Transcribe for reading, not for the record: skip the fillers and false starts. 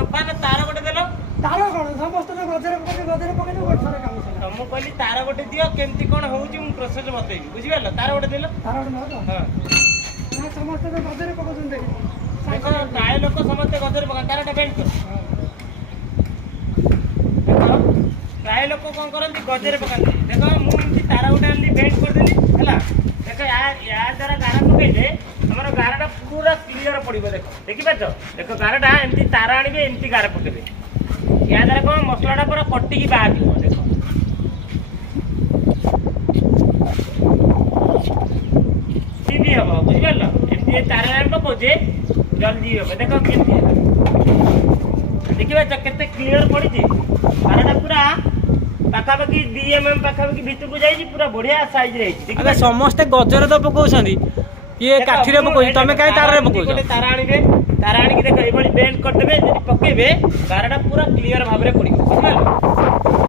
ସଫା ନା ତାର ଗୋଟେ ଦେଲ ତାର କଣ ସମସ୍ତେ ତ ଗଜରେ ପକେଇ ଗୋଟେ କାମ ସରିଲା। ମୁଁ କହିଲି ତାର ଗୋଟେ ଦିଅ କେମିତି କଣ ହଉଛି ମୁଁ ପ୍ରୋସେସ ବତେଇବି ବୁଝିପାରିଲ ତାର ଗୋଟେ ଦେଲ ତାର ଗୋଟେ ନବ ତ ହଁ ନା ସମସ୍ତେ ତ ଗଜରେ ପକଉଛନ୍ତି ଦେଖ ପ୍ରାୟ ଲୋକ ସମସ୍ତେ ଗଜରେ ପକା ତାରଟା ବେଲ୍ଟ କର ଦେଖ ପ୍ରାୟ ଲୋକ କଣ କରନ୍ତି ଗଜରେ ପକାନ୍ତି ଦେଖ ମୁଁ ଏମିତି ତାର ଗୋଟେ ଆଣିଲି ବେଲ୍ଟ କରିଦେଲି ହେଲା ଦେଖ ୟା ଦ୍ୱାରା ଗାର ପକେଇଲେ ଆମର ଗାରଟା ପୁରା କ୍ଲିୟର ପଡ଼ିବ ଦେଖ ଦେଖିପାରୁଛ ଦେଖ ଗାରଟା ଏମିତି ତାର ଆଣିବେ ଏମିତି ଗାର ପକେଇବେ ୟା ଦ୍ୱାରା କଣ ମସଲାଟା ପୁରା କଟିକି ବାହାରିବ ଦେଖ ବି ହବ ବୁଝିପାରିଲ ଏମିତି ତାର ଆଣି ପକଉଛେ ଜଲ୍ଦି ହବ ଦେଖ କେମିତି ହେଲା ଦେଖିପାରୁଛ କେତେ କ୍ଲିୟର ପଡ଼ିଛି ତାରଟା ପୁରା ପାଖାପାଖି 2 mm ପାଖାପାଖି ଭିତରକୁ ଯାଇଛି ପୁରା ବଢିଆ ସାଇଜରେ ହେଇଛି ସମସ୍ତେ ଗଜରେ ତ ପକଉଛନ୍ତି ଇଏ କାଠିରେ ପକଉଛି ତମେ କାହିଁ ତାରରେ ପକଉଛ ଗୋଟେ ତାର ଆଣିବେ ତାର ଆଣିକି ଦେଖ ଏଇଭଳି ବେଲ୍ଟ କରିଦେବେ ଯଦି ପକେଇବେ ତାରଟା ପୁରା କ୍ଲିୟର ଭାବରେ ପଡ଼ିବ ବୁଝିପାରିଲ